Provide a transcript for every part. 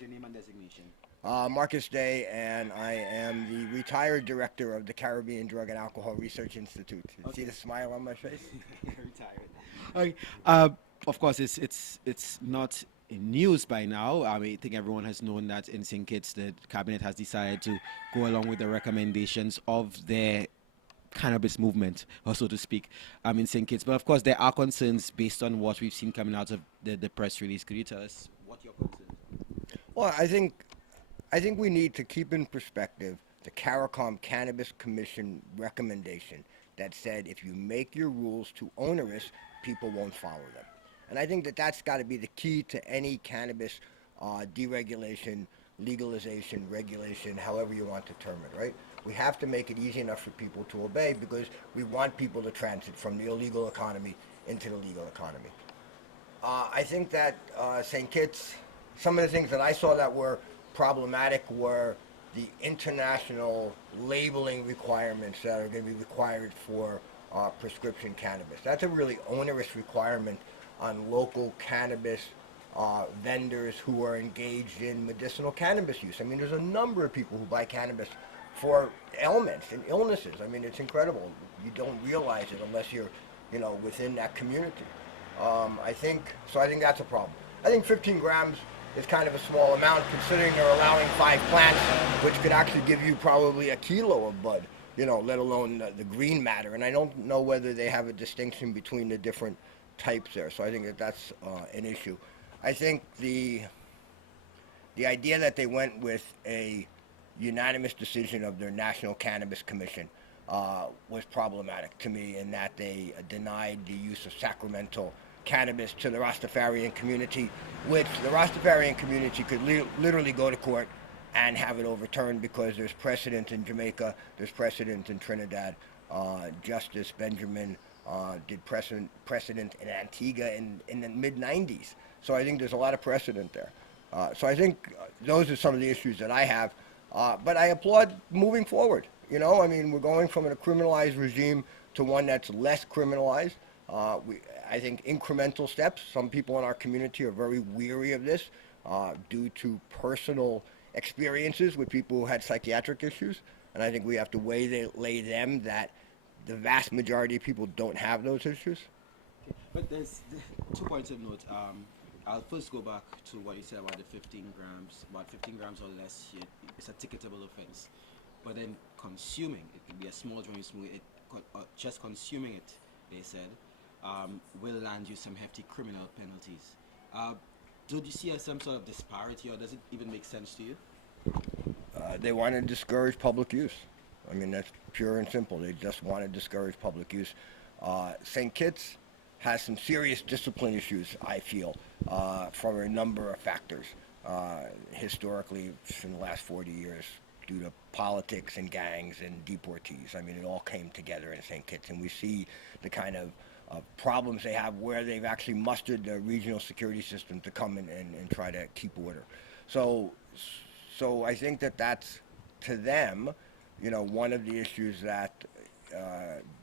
Your name and designation. Marcus Day, and I am the retired director of the Caribbean Drug and Alcohol Research Institute. See Okay. the smile on my face? Retired. Okay. Of course, it's not in news by now. I think everyone has known that in St. Kitts, the cabinet has decided to go along with the recommendations of their cannabis movement, or so to speak, in St. Kitts. But of course, there are concerns based on what we've seen coming out of the press release. Could you tell us what your concerns Well, I think we need to keep in perspective the CARICOM Cannabis Commission recommendation that said if you make your rules too onerous, people won't follow them. And I think that that's got to be the key to any cannabis deregulation, legalization, regulation, however you want to term it, right? We have to make it easy enough for people to obey because we want people to transit from the illegal economy into the legal economy. I think that St. Kitts, some of the things that I saw that were problematic were the international labeling requirements that are going to be required for prescription cannabis. That's a really onerous requirement on local cannabis vendors who are engaged in medicinal cannabis use. I mean, there's a number of people who buy cannabis for ailments and illnesses. I mean, it's incredible. You don't realize it unless you're, within that community. I think so. I think that's a problem. I think 15 grams is kind of a small amount considering they're allowing 5 plants, which could actually give you probably a kilo of bud. Let alone the green matter. And I don't know whether they have a distinction between the different types there. So I think that that's an issue. I think the idea that they went with a unanimous decision of their National Cannabis Commission was problematic to me in that they denied the use of sacramental cannabis to the Rastafarian community, which the Rastafarian community could literally go to court and have it overturned because there's precedent in Jamaica, there's precedent in Trinidad. Justice Benjamin did precedent in Antigua in the mid 90s. So I think there's a lot of precedent there. So I think those are some of the issues that I have. But I applaud moving forward. I mean, we're going from a criminalized regime to one that's less criminalized. I think incremental steps. Some people in our community are very weary of this due to personal experiences with people who had psychiatric issues. And I think we have to lay them that the vast majority of people don't have those issues. Okay. But there's 2 points of note. I'll first go back to what you said about the 15 grams. About 15 grams or less, it's a ticketable offense. But then consuming, it could be a small joint, just consuming it, they said, will land you some hefty criminal penalties. Do you see some sort of disparity, or does it even make sense to you? They want to discourage public use. I mean, that's pure and simple. They just want to discourage public use. St. Kitts has some serious discipline issues, I feel, from a number of factors. Historically, in the last 40 years, due to politics and gangs and deportees. I mean, it all came together in St. Kitts, and we see the kind of problems they have where they've actually mustered the regional security system to come in and try to keep order. So, so I think that that's, to them, one of the issues that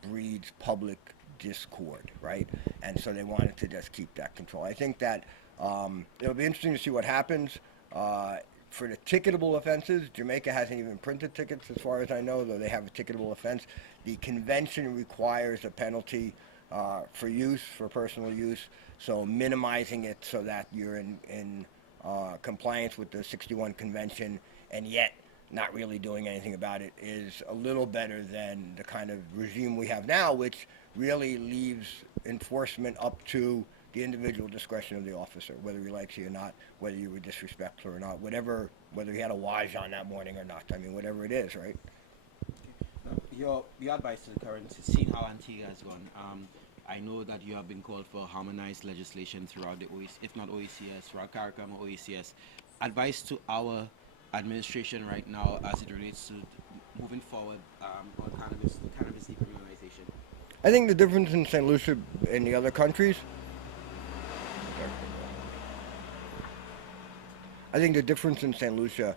breeds public discord, right? And so they wanted to just keep that control. I think that it'll be interesting to see what happens. For the ticketable offenses, Jamaica hasn't even printed tickets as far as I know, though they have a ticketable offense. The convention requires a penalty for use, for personal use, so minimizing it so that you're in compliance with the 61 convention and yet not really doing anything about it is a little better than the kind of regime we have now, which really leaves enforcement up to the individual discretion of the officer, whether he likes you or not, whether you were disrespectful or not, whether he had a waj on that morning or not. I mean, whatever it is, right? Your advice to the current, seeing how Antigua has gone. I know that you have been called for harmonized legislation throughout the OEC, if not OECS, throughout CARICOM or OECS. Advice to our administration right now as it relates to moving forward on cannabis decriminalization. I think the difference in St. Lucia and the other countries, I think the difference in St. Lucia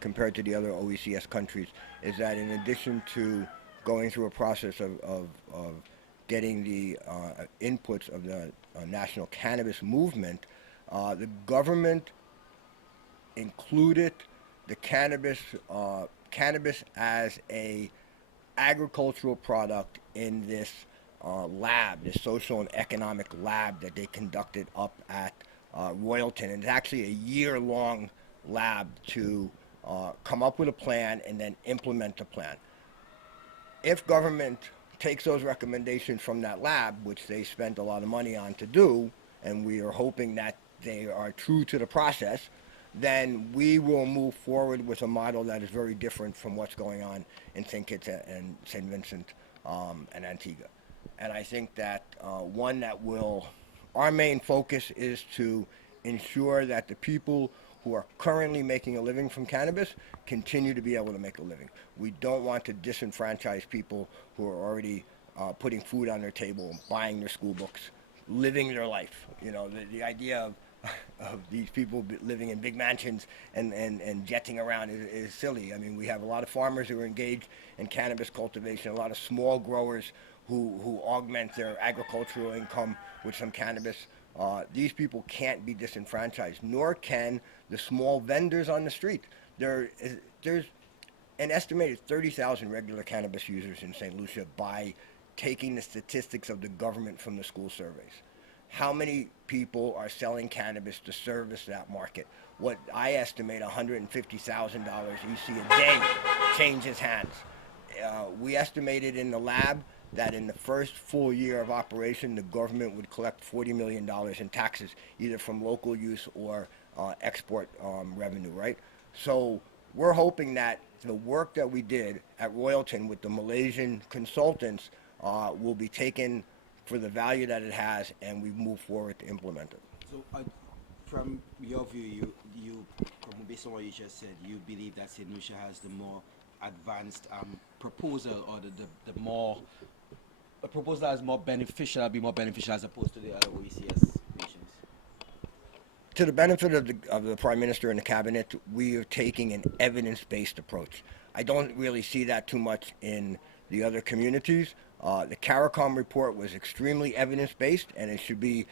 compared to the other OECS countries is that in addition to going through a process of getting the inputs of the national cannabis movement, the government included the cannabis as a agricultural product in this lab, this social and economic lab that they conducted up at Royalton. And it's actually a year-long lab to come up with a plan and then implement the plan. If government takes those recommendations from that lab, which they spent a lot of money on to do, and we are hoping that they are true to the process, then we will move forward with a model that is very different from what's going on in St. Kitts and St. Vincent and Antigua. And I think that one that will, our main focus is to ensure that the people who are currently making a living from cannabis continue to be able to make a living. We don't want to disenfranchise people who are already putting food on their table, buying their school books, living their life. You know, the idea of these people living in big mansions and jetting around is silly. I mean, we have a lot of farmers who are engaged in cannabis cultivation, a lot of small growers who augment their agricultural income with some cannabis. These people can't be disenfranchised, nor can the small vendors on the street. There's an estimated 30,000 regular cannabis users in Saint Lucia by taking the statistics of the government from the school surveys. How many people are selling cannabis to service that market? What I estimate $150,000 EC a day changes hands. We estimated in the lab that in the first full year of operation, the government would collect $40 million in taxes, either from local use or export revenue, right? So we're hoping that the work that we did at Royalton with the Malaysian consultants will be taken for the value that it has, and we move forward to implement it. So, from your view, based on what you just said, you believe that Saint Lucia has the more advanced proposal, or the proposal that is more beneficial, be more beneficial as opposed to the other OECS nations? To the benefit of the Prime Minister and the Cabinet, we are taking an evidence-based approach. I don't really see that too much in the other communities. The CARICOM report was extremely evidence-based, and it should be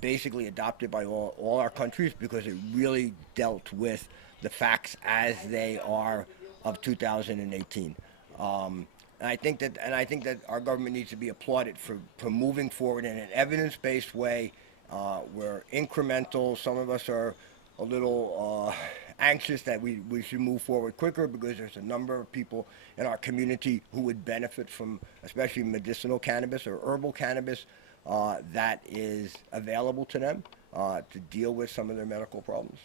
basically adopted by all our countries, because it really dealt with the facts as they are of 2018. And I think that our government needs to be applauded for moving forward in an evidence-based way. We're incremental. Some of us are a little anxious that we should move forward quicker, because there's a number of people in our community who would benefit from especially medicinal cannabis or herbal cannabis that is available to them to deal with some of their medical problems.